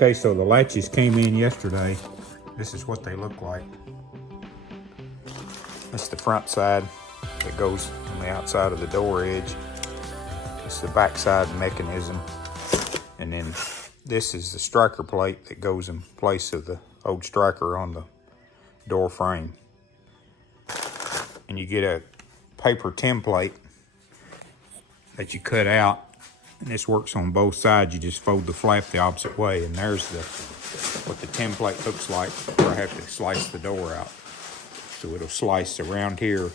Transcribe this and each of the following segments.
Okay, so the latches came in yesterday. This is what they look like. That's the front side that goes on the outside of the door edge. It's the back side mechanism. And then this is the striker plate that goes in place of the old striker on the door frame. And you get a paper template that you cut out. And this works on both sides. You just fold the flap the opposite way, and there's what the template looks like where I have to slice the door out. So it'll slice around here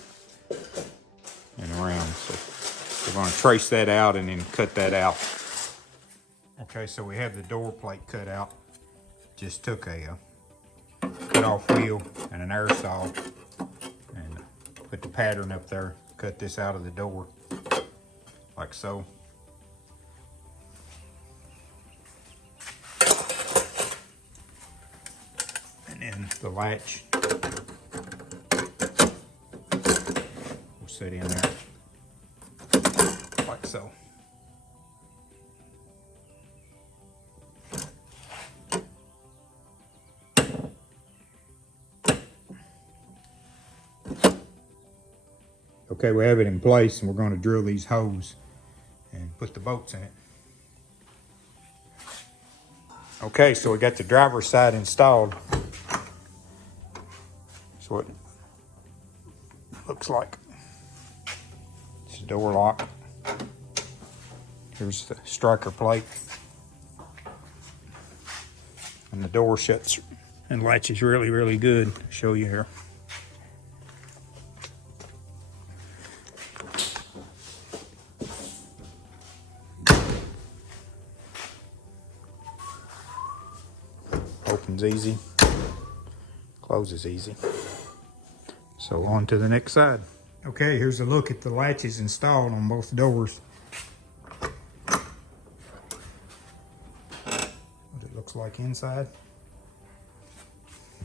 and around. So we're going to trace that out and then cut that out. Okay, so we have the door plate cut out. Just took a cut-off wheel and an air saw and put the pattern up there. Cut this out of the door like so. And the latch will sit in there like so. Okay, we have it in place, and we're going to drill these holes and put the bolts in it. Okay, so we got the driver's side installed. That's what it looks like. It's a door lock. Here's the striker plate. And the door shuts and latches really, really good. I'll show you here. Opens easy, closes easy. So on to the next side. Okay, here's a look at the latches installed on both doors. What it looks like inside.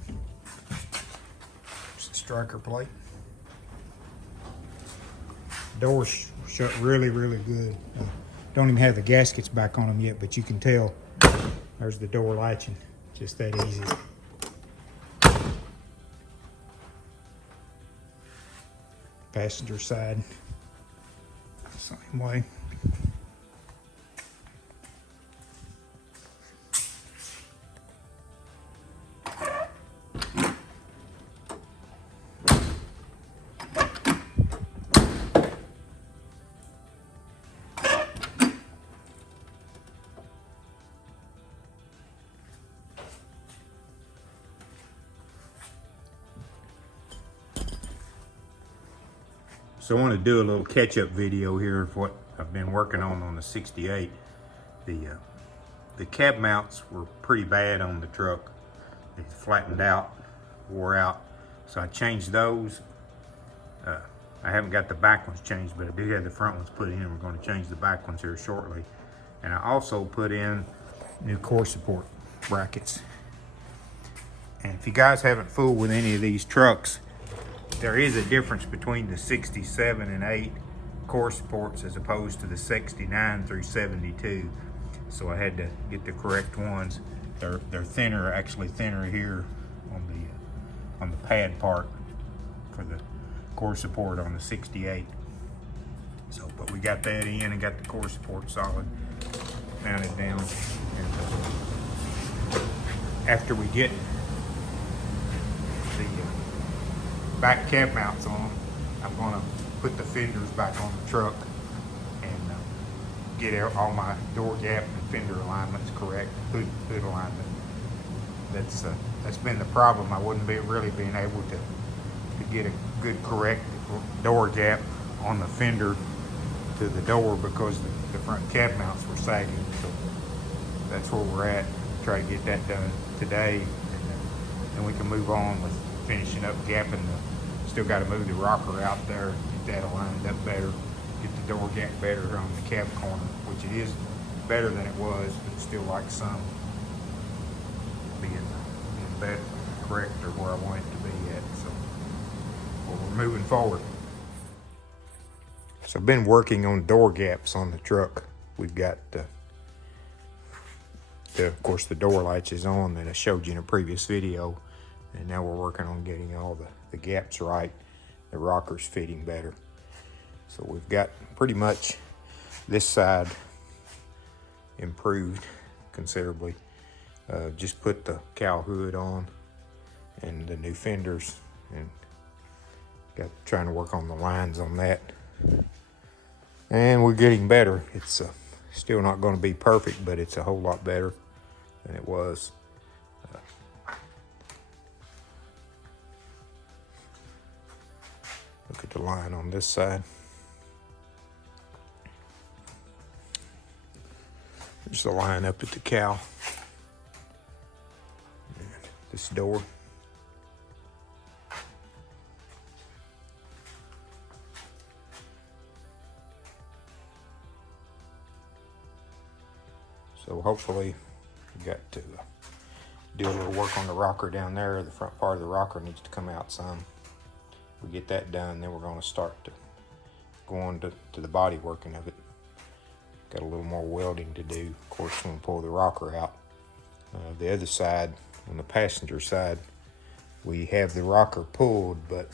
There's the striker plate. Doors shut really, really good. Don't even have the gaskets back on them yet, but you can tell there's the door latching. Just that easy. Passenger side, same way. So I want to do a little catch-up video here of what I've been working on the 68. The cab mounts were pretty bad on the truck. They flattened out, wore out. So I changed those. I haven't got the back ones changed, but I do have the front ones put in. We're going to change the back ones here shortly. And I also put in new core support brackets. And if you guys haven't fooled with any of these trucks, there is a difference between the 67 and 8 core supports as opposed to the 69 through 72. So I had to get the correct ones. They're thinner, actually thinner here on the pad part for the core support on the 68. So, but we got that in and got the core support solid mounted down. And after we get the back cab mounts on them, I'm going to put the fenders back on the truck and get all my door gap and fender alignments correct, hood alignment. That's been the problem. I wouldn't be really being able to get a good correct door gap on the fender to the door because the front cab mounts were sagging. So that's where we're at. Try to get that done today, and then we can move on with finishing up gapping the, still got to move the rocker out there, get that aligned up better, get the door gap better on the cab corner, which it is better than it was, but it's still like some being better, correct, or where I want it to be at. So well, we're moving forward. So I've been working on door gaps on the truck. We've got of course, the door latches on that I showed you in a previous video. And now we're working on getting all the gaps right, the rockers fitting better. So we've got pretty much this side improved considerably. Just put the cowl hood on and the new fenders, and got trying to work on the lines on that. And we're getting better. It's still not going to be perfect, but it's a whole lot better than it was. Look at the line on this side. There's the line up at the cowl. And this door. So hopefully we got to do a little work on the rocker down there. The front part of the rocker needs to come out some. We get that done, then we're going to start to go on to the body working of it. Got a little more welding to do, of course, when we pull the rocker out. The other side, on the passenger side, we have the rocker pulled, but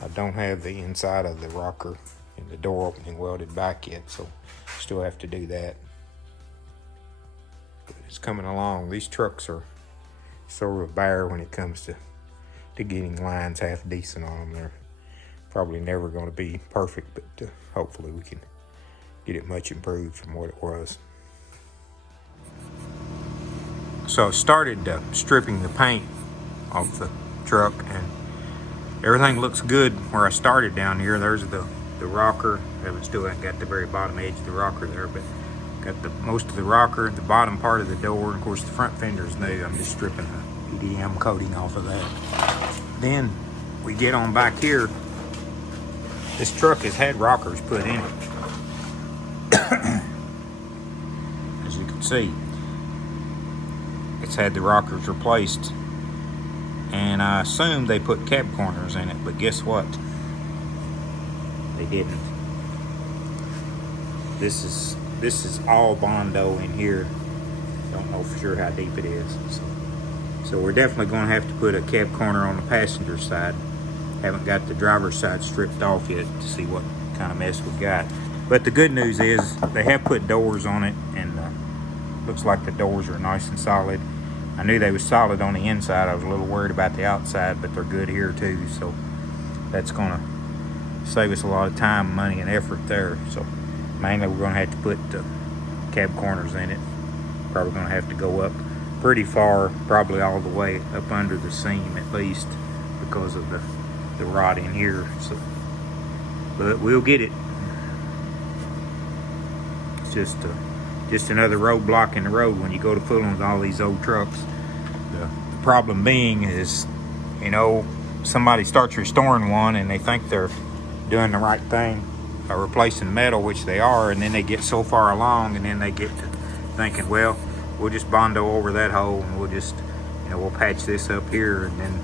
I don't have the inside of the rocker and the door opening welded back yet, so still have to do that. But it's coming along. These trucks are sort of a bear when it comes to getting lines half decent on them. They're probably never going to be perfect, but hopefully we can get it much improved from what it was. So I started stripping the paint off the truck, and everything looks good where I started down here. There's the rocker. I still haven't got the very bottom edge of the rocker there, but got the most of the rocker, the bottom part of the door, and of course the front fender's new. I'm just stripping the EDM coating off of that. Then we get on back here. This truck has had rockers put in it. As you can see, it's had the rockers replaced, and I assumed they put cab corners in it, but guess what? They didn't. This is all Bondo in here. Don't know for sure how deep it is. So we're definitely going to have to put a cab corner on the passenger side. Haven't got the driver's side stripped off yet to see what kind of mess we got. But the good news is they have put doors on it, and looks like the doors are nice and solid. I knew they was solid on the inside. I was a little worried about the outside, but they're good here too. So that's going to save us a lot of time, money, and effort there. So mainly we're going to have to put cab corners in it. Probably going to have to go up pretty far, probably all the way up under the seam at least, because of the rod in here. So, but we'll get it. It's just another roadblock in the road when you go to fooling with all these old trucks. The problem being is, you know, somebody starts restoring one and they think they're doing the right thing by replacing metal, which they are, and then they get so far along, and then they get to thinking, well, we'll just Bondo over that hole, and we'll just, you know, we'll patch this up here, and then,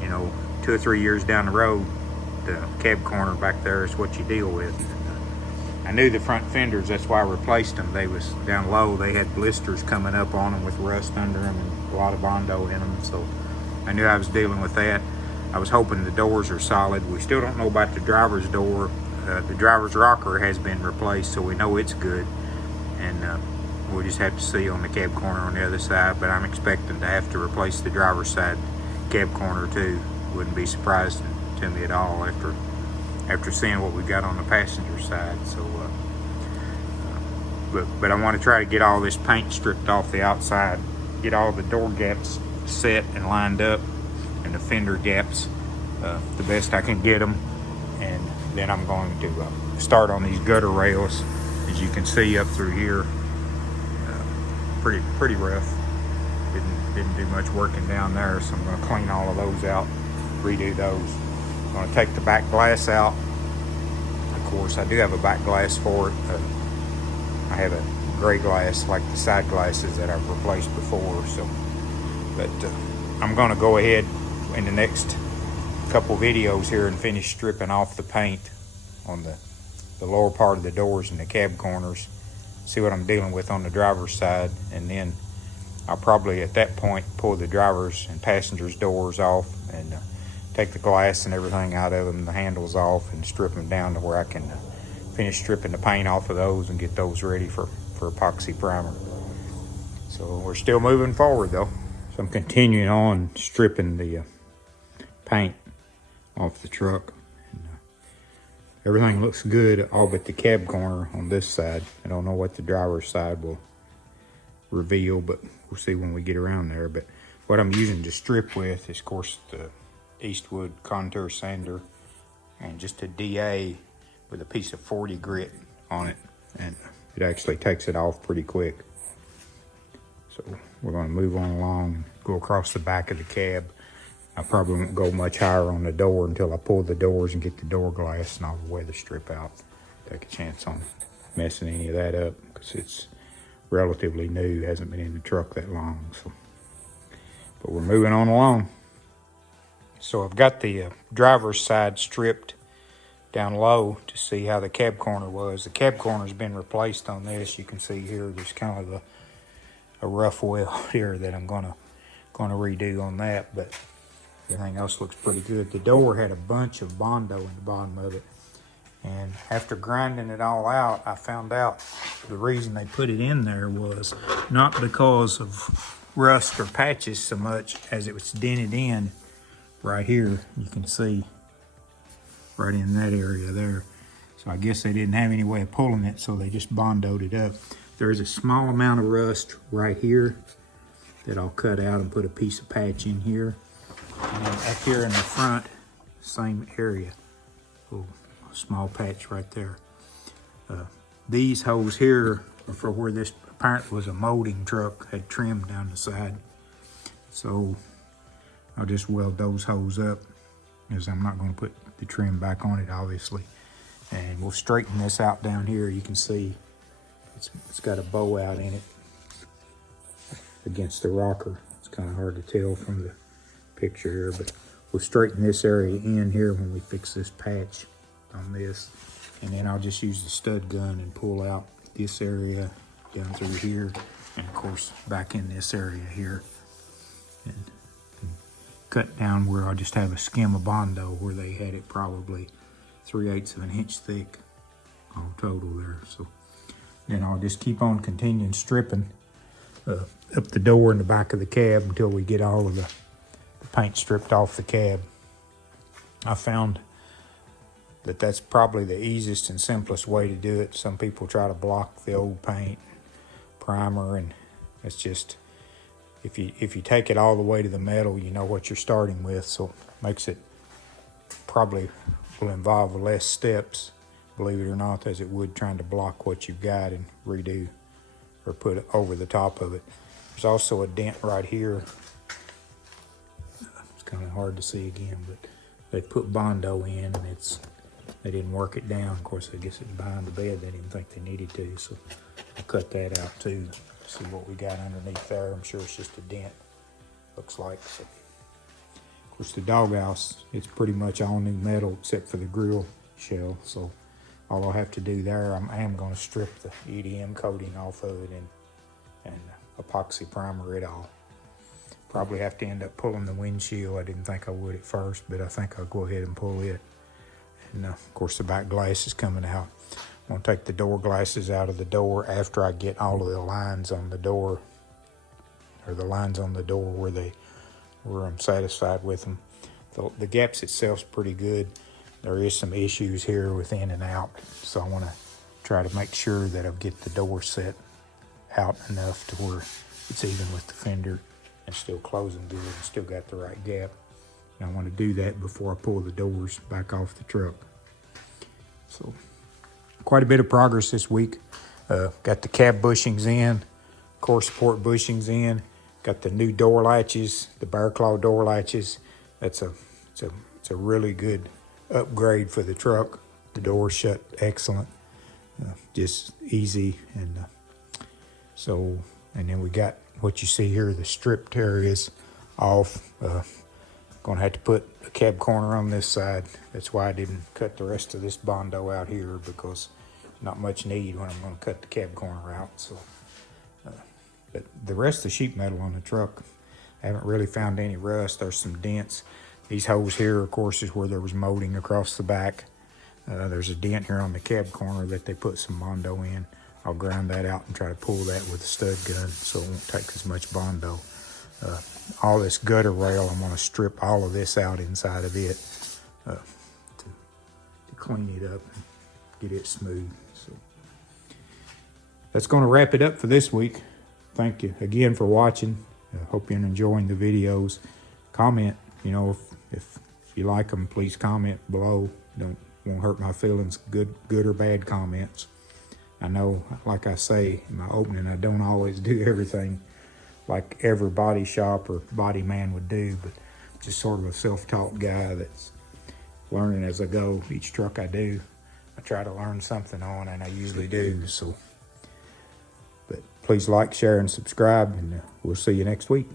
you know, 2 or 3 years down the road, the cab corner back there is what you deal with. I knew the front fenders, that's why I replaced them. They was down low. They had blisters coming up on them with rust under them and a lot of Bondo in them, so I knew I was dealing with that. I was hoping the doors are solid. We still don't know about the driver's door. The driver's rocker has been replaced, so we know it's good, and we'll just have to see on the cab corner on the other side. But I'm expecting to have to replace the driver's side cab corner too. Wouldn't be surprising to me at all after seeing what we got on the passenger side. So but I want to try to get all this paint stripped off the outside, get all the door gaps set and lined up, and the fender gaps the best I can get them. And then I'm going to start on these gutter rails. As you can see up through here, pretty rough. Didn't do much working down there, so I'm going to clean all of those out, redo those. I'm going to take the back glass out. Of course, I do have a back glass for it. I have a gray glass like the side glasses that I've replaced before. So, but I'm going to go ahead in the next couple videos here and finish stripping off the paint on the lower part of the doors and the cab corners. See what I'm dealing with on the driver's side, and then I'll probably at that point pull the driver's and passengers doors off and take the glass and everything out of them, the handles off, and strip them down to where I can finish stripping the paint off of those and get those ready for epoxy primer. So we're still moving forward though. So I'm continuing on stripping the paint off the truck. Everything looks good all but the cab corner on this side. I don't know what the driver's side will reveal, but we'll see when we get around there. But what I'm using to strip with is, of course, the Eastwood contour sander and just a DA with a piece of 40 grit on it, and it actually takes it off pretty quick. So we're going to move on along and go across the back of the cab. I probably won't go much higher on the door until I pull the doors and get the door glass and all the weather strip out. Take a chance on messing any of that up because it's relatively new, hasn't been in the truck that long. So, but we're moving on along. So I've got the driver's side stripped down low to see how the cab corner was. The cab corner's been replaced on this. You can see here there's kind of a rough weld here that I'm gonna redo on that, but everything else looks pretty good. The door had a bunch of Bondo in the bottom of it, and after grinding it all out, I found out the reason they put it in there was not because of rust or patches so much as it was dented in right here. You can see right in that area there. So I guess they didn't have any way of pulling it, so they just Bondoed it up. There is a small amount of rust right here that I'll cut out and put a piece of patch in here. And then up here in the front, same area. Oh, a small patch right there. These holes here are for where this apparently was a molding truck, had trim down the side. So I'll just weld those holes up, as I'm not going to put the trim back on it, obviously. And we'll straighten this out down here. You can see it's got a bow out in it against the rocker. It's kind of hard to tell from the picture here, but we'll straighten this area in here when we fix this patch on this. And then I'll just use the stud gun and pull out this area down through here, and of course back in this area here, and cut down where I just have a skim of Bondo where they had it probably 3/8 of an inch thick all total there. So then I'll just keep on continuing stripping up the door in the back of the cab until we get all of the paint stripped off the cab. I found that that's probably the easiest and simplest way to do it. Some people try to block the old paint, primer, and it's just, if you take it all the way to the metal, you know what you're starting with, so it makes it probably will involve less steps, believe it or not, as it would trying to block what you've got and redo or put it over the top of it. There's also a dent right here. It's kind of hard to see again, but they put Bondo in, and they didn't work it down. Of course, I guess it's behind the bed. They didn't think they needed to, so I'll cut that out too. See what we got underneath there. I'm sure it's just a dent, looks like. So, of course, the doghouse, it's pretty much all new metal except for the grill shell. So all I'll have to do there, I am going to strip the EDM coating off of it and epoxy primer it all. Probably have to end up pulling the windshield. I didn't think I would at first, but I think I'll go ahead and pull it. And of course, the back glass is coming out. I'm going to take the door glasses out of the door after I get all of the lines on the door, or the lines on the door where I'm satisfied with them. The gaps itself's pretty good. There is some issues here with in and out, so I want to try to make sure that I get the door set out enough to where it's even with the fender and still closing good and still got the right gap. And I want to do that before I pull the doors back off the truck. So quite a bit of progress this week. Got the cab bushings in, core support bushings in, got the new door latches, the bear claw door latches. It's a really good upgrade for the truck. The doors shut excellent, just easy, and and then we got what you see here, the stripped areas off. Gonna have to put a cab corner on this side. That's why I didn't cut the rest of this Bondo out here, because not much need when I'm gonna cut the cab corner out. So But the rest of the sheet metal on the truck, I haven't really found any rust. There's some dents. These holes here, of course, is where there was molding across the back. There's a dent here on the cab corner that they put some Bondo in. I'll grind that out and try to pull that with a stud gun so it won't take as much Bondo. All this gutter rail, I'm going to strip all of this out inside of it to clean it up and get it smooth. So that's going to wrap it up for this week. Thank you again for watching. Hope you're enjoying the videos. Comment, you know, if you like them, please comment below. Won't hurt my feelings, good or bad comments. I know, like I say in my opening, I don't always do everything like every body shop or body man would do, but just sort of a self-taught guy that's learning as I go. Each truck I do, I try to learn something on, and I usually do. So, but please like, share, and subscribe, and we'll see you next week.